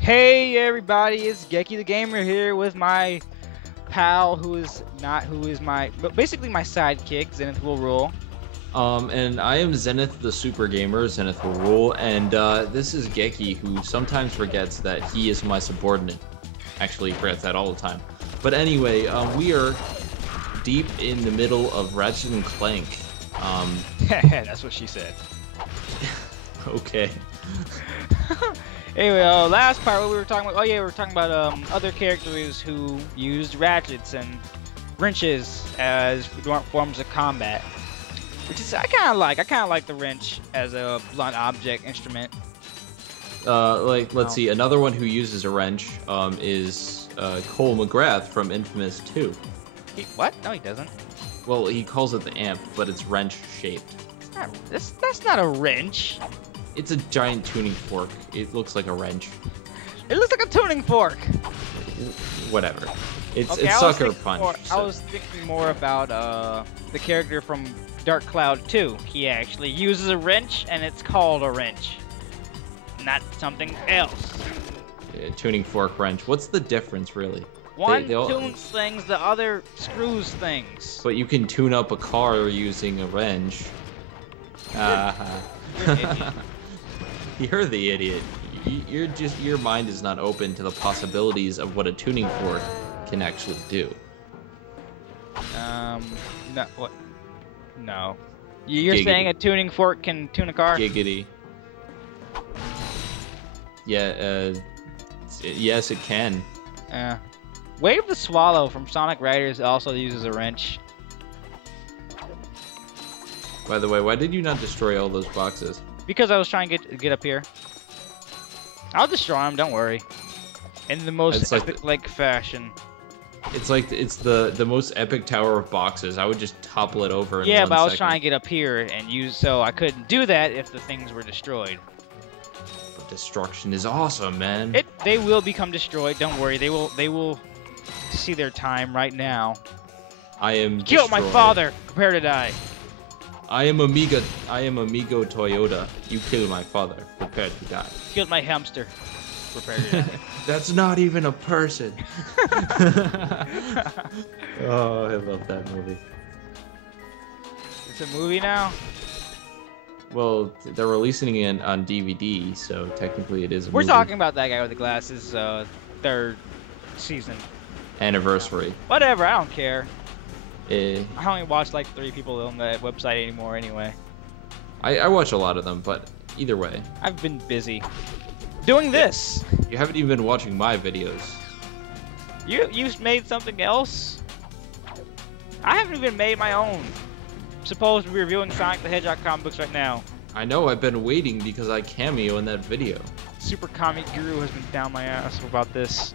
Hey everybody, it's Geki the Gamer here with my pal but basically my sidekick, Zenith will rule. And I am Zenith the Super Gamer, Zenith will rule, and this is Geki, who sometimes forgets that he is my subordinate. Actually, he forgets that all the time. But anyway, we are deep in the middle of Ratchet and Clank. That's what she said. Okay. Anyway, last part what we were talking about, we were talking about other characters who used ratchets and wrenches as forms of combat. Which is, I kind of like the wrench as a blunt object instrument. Let's see, another one who uses a wrench is Cole McGrath from Infamous 2. What? No, he doesn't. Well, he calls it the amp, but it's wrench shaped. That's not a wrench. It's a giant tuning fork. It looks like a wrench. It looks like a tuning fork. Whatever. It's okay, Sucker Punch. I was thinking more about the character from Dark Cloud 2. He actually uses a wrench, and it's called a wrench, not something else. Tuning fork wrench. What's the difference, really? One tunes things, the other screws things. But you can tune up a car using a wrench. You're the idiot. Your mind is not open to the possibilities of what a tuning fork can actually do. No, what? No. You're Giggity. saying a tuning fork can tune a car? Giggity. Yeah, yes, it can. Wave the Swallow from Sonic Riders also uses a wrench. By the way, why did you not destroy all those boxes? Because I was trying to get up here. I'll destroy them, don't worry. In the most epic-like fashion. It's the most epic tower of boxes. I would just topple it over in 1 second. Yeah, but I was trying to get up here and so I couldn't do that if the things were destroyed. But destruction is awesome, man. They will become destroyed, don't worry. They will see their time right now. I am Kill destroyed. my father! Prepare to die. I am Amigo Toyota. You kill my father. Prepare to die. Killed my hamster. Prepare to die. That's not even a person. Oh, I love that movie. It's a movie now? Well, they're releasing it on DVD, so technically it is a movie. We're talking about that guy with the glasses, third season. Anniversary. Whatever, I don't care. I only watch like 3 people on the website anymore anyway. I watch a lot of them, but either way. I've been busy doing this. You haven't even been watching my videos. You've made something else? I haven't even made my own. Supposed to be reviewing Sonic the Hedgehog comic books right now. I know, I've been waiting because I cameo in that video. Super Comic Guru has been down my ass about this.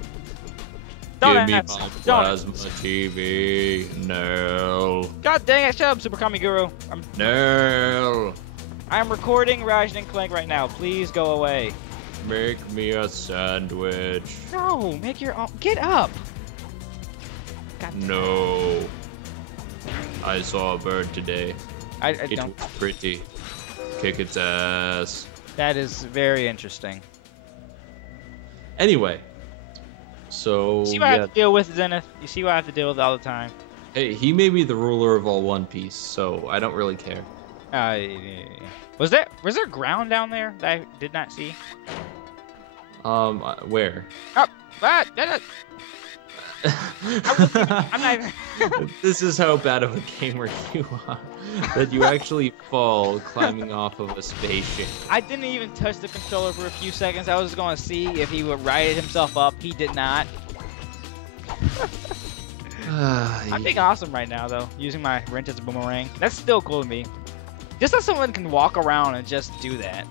Give me my plasma TV. No. God dang it, shut up, Super Comic Guru. No. I'm recording Ratchet and Clank right now. Please go away. Make me a sandwich. No, make your own. Get up. No. I saw a bird today. It was pretty. Kick its ass. That is very interesting. Anyway. So, you see what I have to deal with, Zenith? You see what I have to deal with all the time? Hey, he made me the ruler of all One Piece, so I don't really care. Was there ground down there that I did not see? Where? Oh, I'm not even... This is how bad of a gamer you are, that you actually fall climbing off of a spaceship. I didn't even touch the controller for a few seconds. I was going to see if he would ride himself up. He did not. I'm being awesome right now, though, using my wrench as a boomerang. That's still cool to me. Just that someone can walk around and just do that.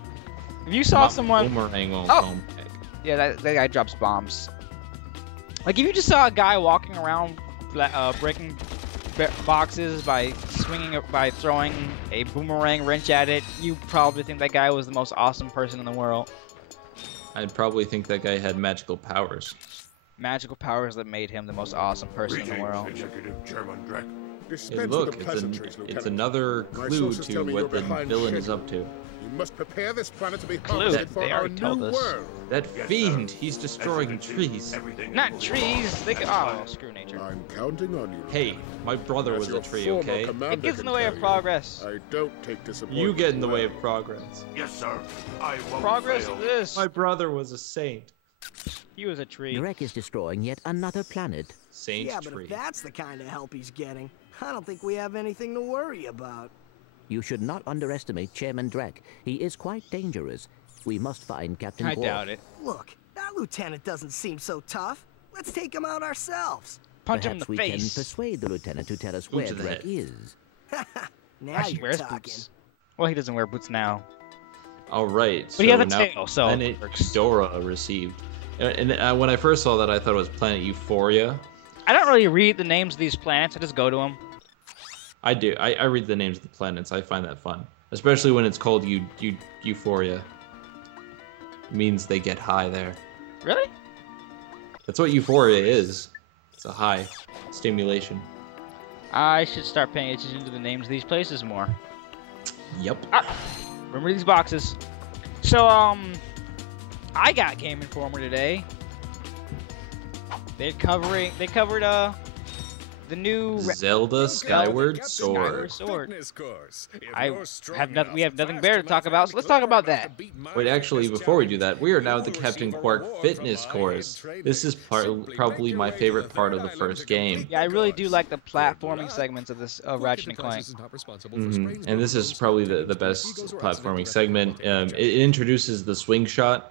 If you saw someone... Boomerang won't come back. Yeah, that guy drops bombs. Like, if you just saw a guy walking around breaking boxes by throwing a boomerang wrench at it, you probably think that guy was the most awesome person in the world. I'd probably think that guy had magical powers. Magical powers that made him the most awesome person in the world. Hey, look, it's another clue to what the villain is up to. We must prepare this planet to be Clue. harvested for They our already new told us. world. That fiend, he's destroying trees. Not trees. They can, oh, screw nature. I'm counting on you. Hey, my brother As was a your tree, former okay? commander It gets in can the way tell of you, progress. I don't take disappointment. You get in the way well. of progress. Yes, sir. I won't Progress fail. this. My brother was a saint. He was a tree. Drek is destroying yet another planet. Saint Yeah, but tree. if that's the kind of help he's getting, I don't think we have anything to worry about. You should not underestimate Chairman Drek. He is quite dangerous. We must find Captain I Quark. doubt it. Look, that lieutenant doesn't seem so tough. Let's take him out ourselves. Punch him in Perhaps the we can face. persuade the lieutenant to tell us Boot where to the Drek head. is. Now Actually, you're wears talking. boots. Well, he doesn't wear boots now. All right. But he has a now tail, so it Planet works. Dora received. And when I first saw that, I thought it was Planet Euphoria. I don't really read the names of these planets. I just go to them. I do. I read the names of the planets. I find that fun, especially when it's called Euphoria. It means they get high there. Really? That's what Euphoria is. It's a high stimulation. I should start paying attention to the names of these places more. Yep. Remember these boxes. So, I got Game Informer today. They covered the new Zelda Skyward Sword. We have nothing better to talk about, so let's talk about that. Wait, actually, before we do that, we are now at the Captain Quark Fitness course. This is probably my favorite part of the first game. Yeah, I really do like the platforming segments of this Ratchet and Clank. And this is probably the best platforming segment. It introduces the swing shot,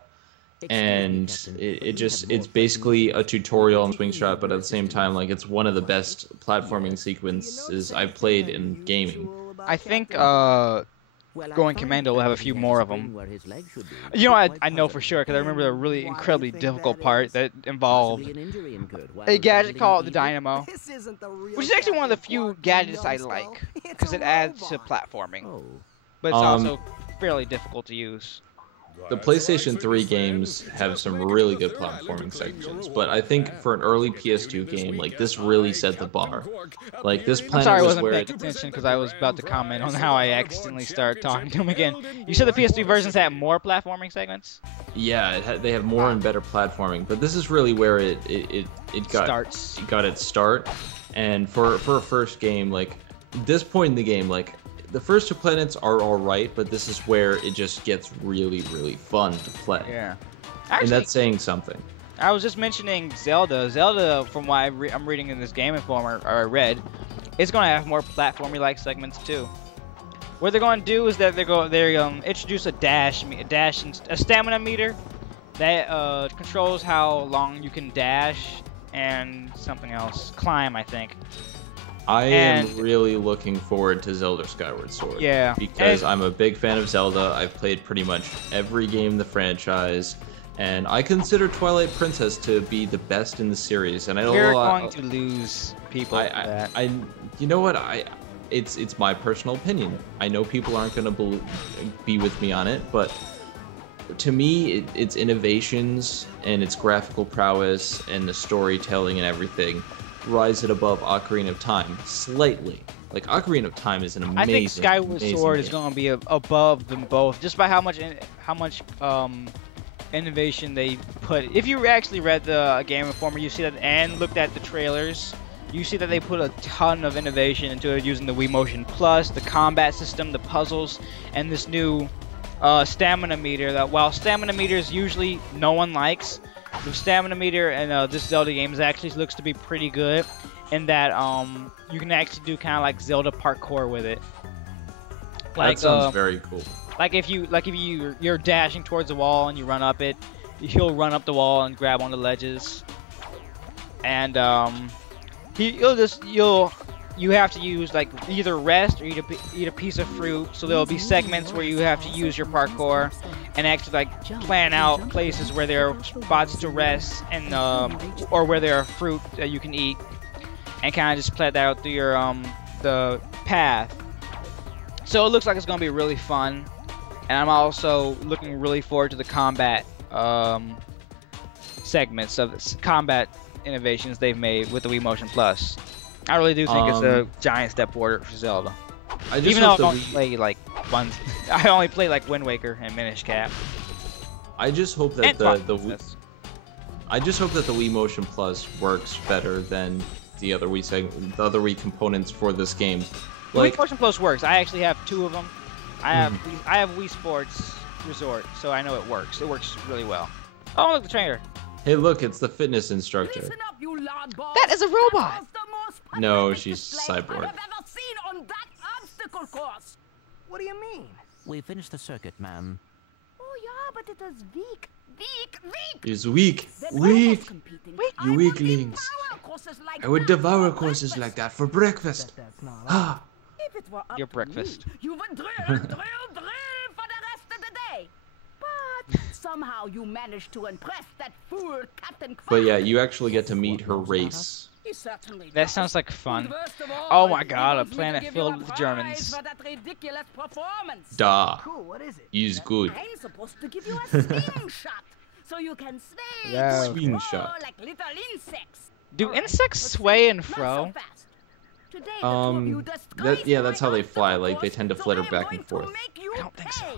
and it's basically a tutorial on swing shot, but at the same time, like, it's one of the best platforming sequences I've played in gaming. I think Going Commando will have a few more of them. You know, I know for sure because I remember the really incredibly difficult part that involved a gadget called the Dynamo, which is actually one of the few gadgets I like because it adds to platforming, but it's also fairly difficult to use. The PlayStation 3 games have some really good platforming sections, but I think for an early PS2 game, like, this really set the bar. Like, this I'm planet sorry I was wasn't where paying attention because I was about to comment on how I accidentally started talking to him again. You said the PS3 versions had more platforming segments? yeah, they have more and better platforming, but this is really where it got its start. And for a first game, like, this point in the game, like, the first two planets are alright, but this is where it just gets really, really fun to play. Yeah. And Actually, that's saying something. I was just mentioning Zelda. Zelda, from what I'm reading in this Game Informer, or I read, it's going to have more platformy-like segments too. What they're going to do is that they introduce a stamina meter that controls how long you can dash, and something else, climb, I think. I am really looking forward to Zelda Skyward Sword. Yeah. Because I'm a big fan of Zelda. I've played pretty much every game in the franchise, and I consider Twilight Princess to be the best in the series. And I know You're a lot, going to lose people for that. you know what? It's my personal opinion. I know people aren't going to be with me on it, but to me, its innovations and its graphical prowess and the storytelling and everything rise it above Ocarina of Time slightly. Like, Ocarina of Time is an amazing. I think Skyward Sword is game. going to be above them both, just by how much innovation they put. If you actually read the Game Informer, you see that, and looked at the trailers, you see that they put a ton of innovation into it using the Wii Motion Plus, the combat system, the puzzles, and this new stamina meter. That while stamina meters usually no one likes, the stamina meter in this Zelda game actually looks to be pretty good, in that you can actually do kind of like Zelda parkour with it. Like, that sounds very cool. Like if you're dashing towards the wall and you run up it, he'll run up the wall and grab on the ledges, and you have to use like either rest or eat a piece of fruit. So there'll be segments where you have to use your parkour and actually like plan out places where there are spots to rest and or where there are fruit that you can eat, and kind of just play that out through your the path. So it looks like it's gonna be really fun, and I'm also looking really forward to the combat segments of this combat innovations they've made with the Wii Motion Plus. I really do think it's a giant step forward for Zelda. I just Even though I hope the only Wii. play like ones, I only play like Wind Waker and Minish Cap. I just hope that And the Final Wii. Princess. I just hope that the Wii Motion Plus works better than the other Wii components for this game. Like, Wii Motion Plus works. I actually have 2 of them. I have Wii Sports Resort, so I know it works. It works really well. Oh, look, the trainer. hey, look, it's the fitness instructor. Listen up, you loudball. That is a robot. That was the most No, pathetic she's display cyborg. I have ever seen on that obstacle course. What do you mean? We finished the circuit, ma'am. Oh yeah, but it is weak. He's weak. Then Weak. almost competing. Weak. I You would weaklings. devour courses like I would that devour for courses breakfast. like that for breakfast. That's not Ah. If it were up Your to breakfast. me, you would drill for the rest of the day. But somehow you managed to impress that fool Captain Quark. But yeah, you actually get to meet her race. He certainly That does. sounds like fun. And worst of all, Oh my he God, a wants me to planet give you filled a with prize Germans. for that ridiculous performance. Da. cool. What is it? He's good. I'm supposed to give you a swing shot, so you can sway Yeah. to and Swing fro shot. like little insects. Do All right, insects let's sway see. and Not so fro? fast. Today, the two of you disgraced yeah, that's my how they fly, obstacle like, they course, tend to so flitter I'm back going and forth. to make you I don't think so. pay.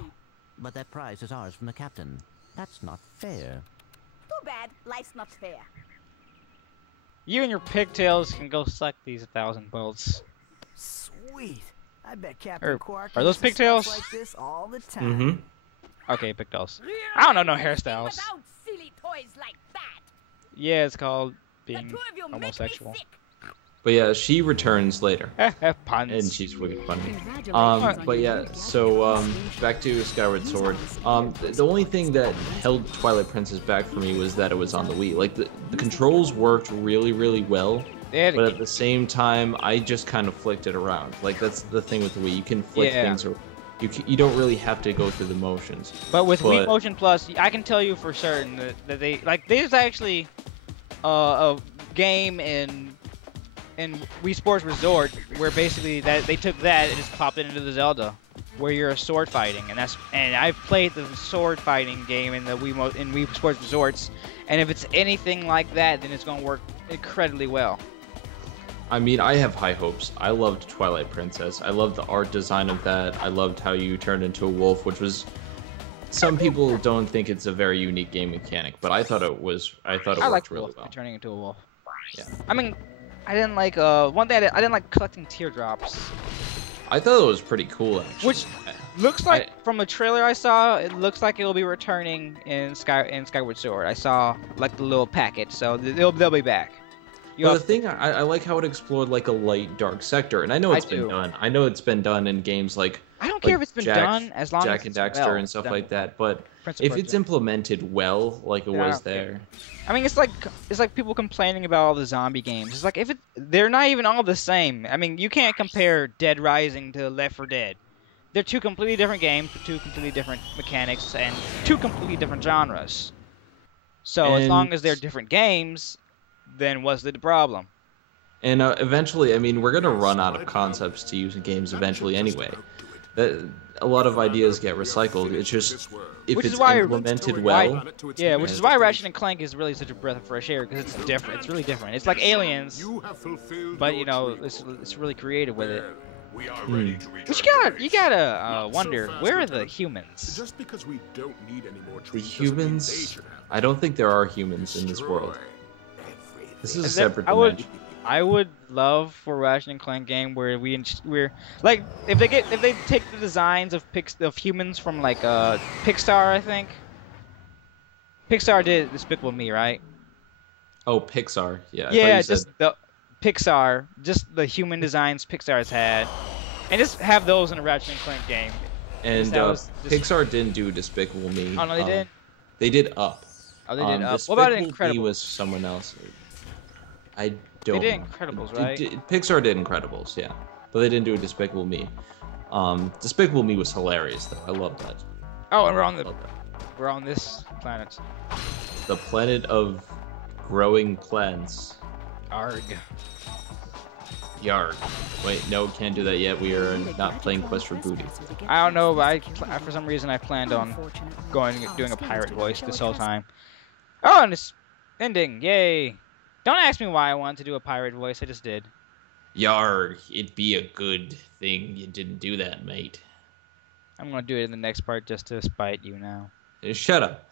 But that prize is ours from the captain. That's not fair. Too bad, life's not fair. You and your pigtails can go suck these 1,000 bolts. Sweet. I bet Captain Are- Quark are those uses pigtails? stuff like this all the time. Mm-hmm. Okay, pigtails. I don't know no Really? hairstyles. Without silly toys like that. Yeah, it's called The being two of you make me homosexual. sick. But yeah, she returns later. Puns. And she's wicked funny. But yeah, so back to Skyward Sword. The only thing that held Twilight Princess back for me was that it was on the Wii. Like the controls worked really, really well, but at the same time, I just kind of flicked it around. Like that's the thing with the Wii. You can flick Yeah. things, or you don't really have to go through the motions. But with Wii But- Motion Plus, I can tell you for certain that they like. There's actually a game in Wii Sports Resort where basically that they took that and just popped it into the Zelda, where you're a sword fighting, and I've played the sword fighting game in the Wii Sports Resorts, and if it's anything like that, then it's gonna work incredibly well. I mean, I have high hopes. I loved Twilight Princess. I loved the art design of that. I loved how you turned into a wolf, which was. Some people don't think it's a very unique game mechanic, but I thought it was. I thought it I worked like really well. turning into a wolf. Yeah. I mean, I didn't like one thing I didn't like collecting teardrops. I thought it was pretty cool, actually. Which looks like, from the trailer I saw, it looks like it'll be returning in Skyward Sword. I saw like the little packet, so they'll be back. Well, the thing I like how it explored like a light dark sector, and I know it's been done. I know it's been done in games like I don't care if it's been done as long Jack as and it's Daxter well and stuff done. like that. But Principal if it's Project. implemented well, like it Then I was don't care. there, I mean, it's like people complaining about all the zombie games. It's like they're not even all the same. I mean, you can't compare Dead Rising to Left 4 Dead. They're two completely different games with two completely different mechanics and two completely different genres. So as long as they're different games, then what's the problem? and eventually, I mean, we're gonna run out of concepts to use in games eventually anyway. That a lot of ideas get recycled. It's just if Which is it's why- implemented well. Yeah, which is why Ratchet and Clank is really such a breath of fresh air, because it's different. It's really different. It's like Aliens, You have fulfilled but your you know, duty. it's really creative with it. We are ready to But you gotta wonder, where are the humans? Just because we don't need any more The trees doesn't mean they humans. should have I don't think there are humans in this world. everything. This is a Is there- separate I would- dimension. I would love for Ratchet and Clank game where we're like if they take the designs of humans from like Pixar, I think. Pixar did Despicable Me, right? Oh, Pixar. Yeah. I thought Yeah, you just said- the Pixar, just the human designs Pixar's had, and just have those in a Ratchet and Clank game. And that was just- Pixar didn't do Despicable Me. Oh no, they did. They did Up. Oh, they did. What Despicable about Me Incredibles? was someone else. I They don't. did know. Incredibles, It right? Pixar did Incredibles, yeah, but they didn't do Despicable Me. Despicable Me was hilarious though. I love that. Oh, and Love that. we're on this planet. The planet of growing plants. Arg. Yarg. Wait, no, can't do that yet. We are not playing Quest for Booty. I don't know, but for some reason I planned on doing a pirate voice this whole time. Oh, and it's ending! Yay! Don't ask me why I wanted to do a pirate voice. I just did. Yarg, it'd be a good thing you didn't do that, mate. I'm gonna do it in the next part just to spite you now. Shut up.